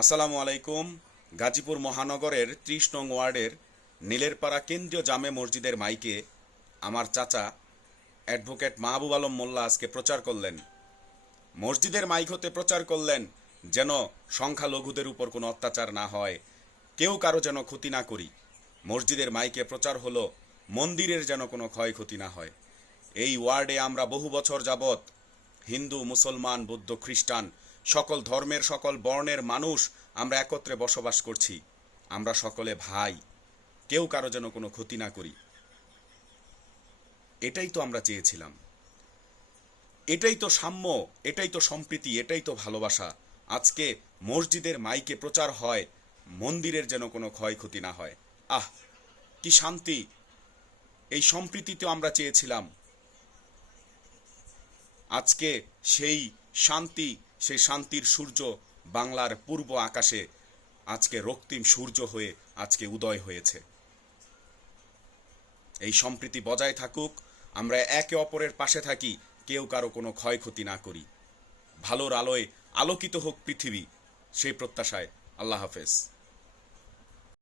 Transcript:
আসসালামু আলাইকুম। গাজীপুর মহানগরের ত্রিশ নং ওয়ার্ডের নীলেরপাড়া কেন্দ্রীয় জামে মসজিদের মাইকে আমার চাচা অ্যাডভোকেট মাহবুব আলম মোল্লা আজকে প্রচার করলেন। মসজিদের মাইক হতে প্রচার করলেন যেন সংখ্যালঘুদের উপর কোনো অত্যাচার না হয়, কেউ কারও যেন ক্ষতি না করি। মসজিদের মাইকে প্রচার হলো মন্দিরের যেন কোনো ক্ষয়ক্ষতি না হয়। এই ওয়ার্ডে আমরা বহু বছর যাবত হিন্দু, মুসলমান, বৌদ্ধ, খ্রিস্টান সকল ধর্মের, সকল বর্ণের মানুষ আমরা একত্রে বসবাস করছি। আমরা সকলে ভাই। কেউ কারও যেন কোনো ক্ষতি না করি। এটাই তো আমরা চেয়েছিলাম। এটাই তো সাম্য, এটাই তো সম্প্রীতি, এটাই তো ভালোবাসা। আজকে মসজিদের মাইকে প্রচার হয়, মন্দিরের যেন কোনো ক্ষয়ক্ষতি না হয়। আহ, কি শান্তি! এই সম্প্রীতি তো আমরা চেয়েছিলাম। আজকে সেই শান্তি সেই শান্তির সূর্য বাংলার পূর্ব আকাশে আজকে রক্তিম সূর্য হয়ে আজকে উদয় হয়েছে। এই সম্প্রীতি বজায় থাকুক, আমরা একে অপরের পাশে থাকি, কেউ কারও কোনো ক্ষয়ক্ষতি না করি। ভালোর আলোয় আলোকিত হোক পৃথিবী, সেই প্রত্যাশায় আল্লাহ হাফেজ।